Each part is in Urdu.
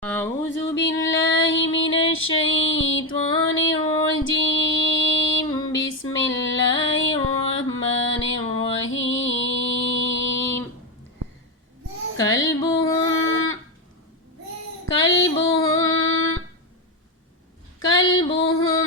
أعوذ بالله من الشيطان الرجيم. بسم الله الرحمن الرحيم. كلبهم كلبهم كلبهم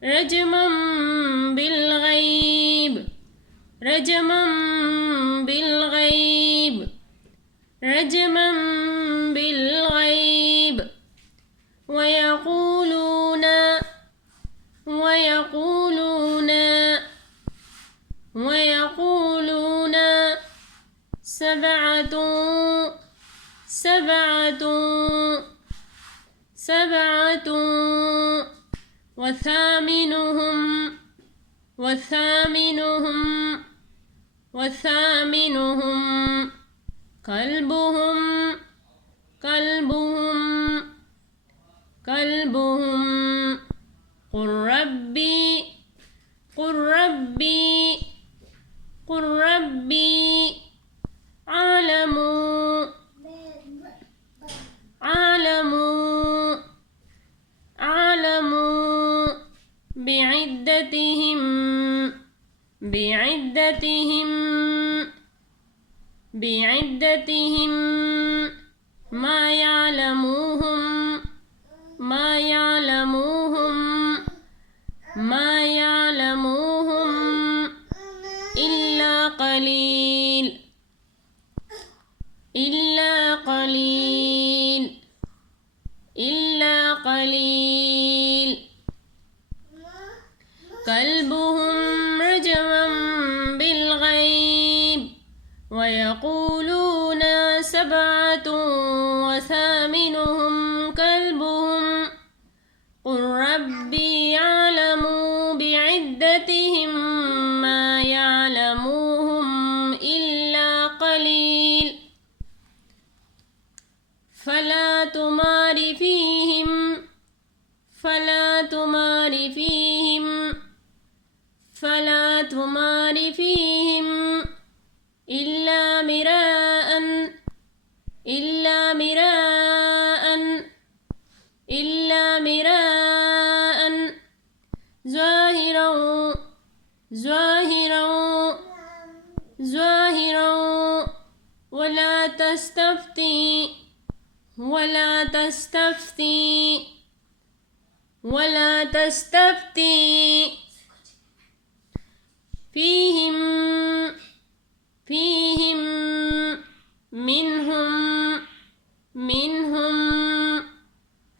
رجما بالغيب رجما بالغيب رجما بالغيب ويقولون سبعة وثامنهم كلبهم قل ربي أعلم بعدتهم ما يعلموهم إلا قليل. كلبهم رجما بالغيب ويقولون سبعة وثامنهم كلبهم قل ربي أعلم بعدتهم ما يعلموهم إلا قليل. فلا تمار فيهم إلا مراء ظاهرا ولا تستفتي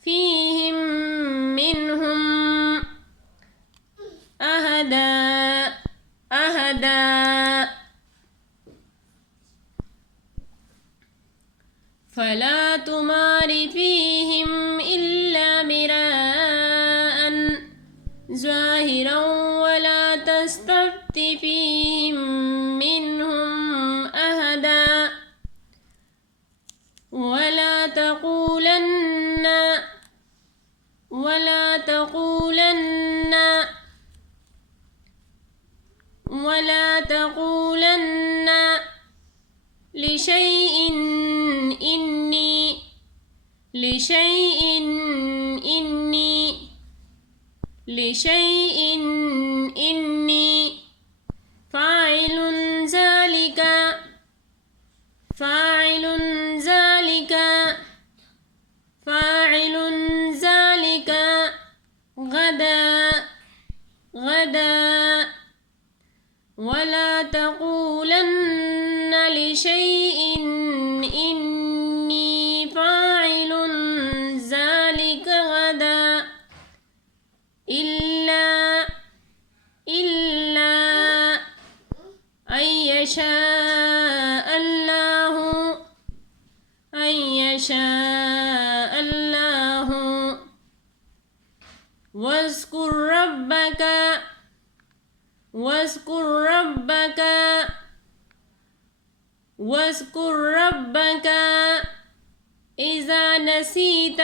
فيهم منهم أحدا. فلا تمار فيهم إلا مراء ظاهرا ولا تستفت فيهم منهم أحدا. ولا تقولن لشيء إني فاعل ذلك غدا. ولا تقولن لشيء إني فاعل ذلك غدا إلا أن يشاء الله. واذكر ربك إذا نسيت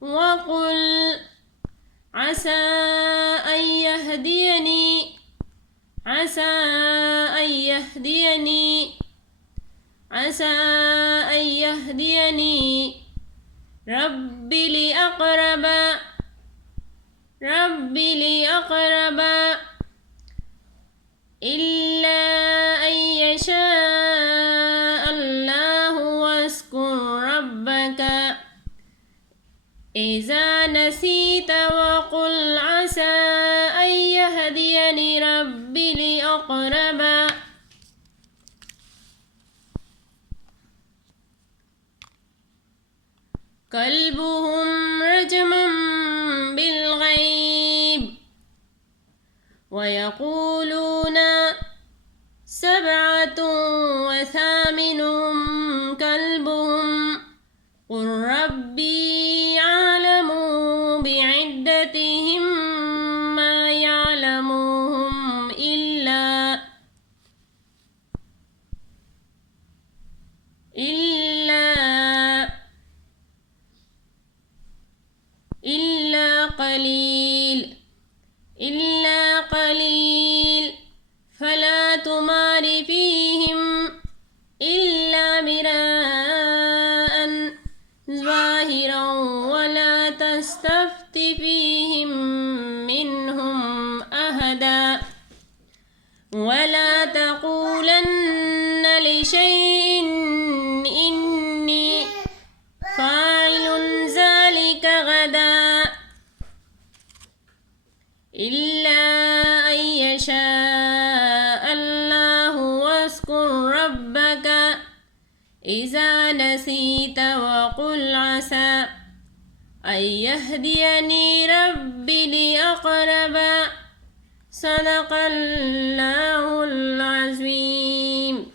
وقل عسى أن عسى أن يهديني عسى أن يهديني ربي لأقرب إلا أن يشاء الله واذكر ربك إذا نسيت وقل عسى أن يهديني ربي لأقرب. كلبهم رجما بالغيب ويقولون 7 وثامنهم كلبهم قل ربي أعلم بعدتهم ما يعلمهم إلا قليل فلا تمار فيهم إلا مراء ظاهرا ولا تستفت فيهم منهم أحدا ولا تقولن لشيء إني فاعل ذلك غدا إلا أن يشاء الله واذكر ربك إذا نسيت وقل عسى أن يهديني ربي لأقرب. صدق الله العظيم.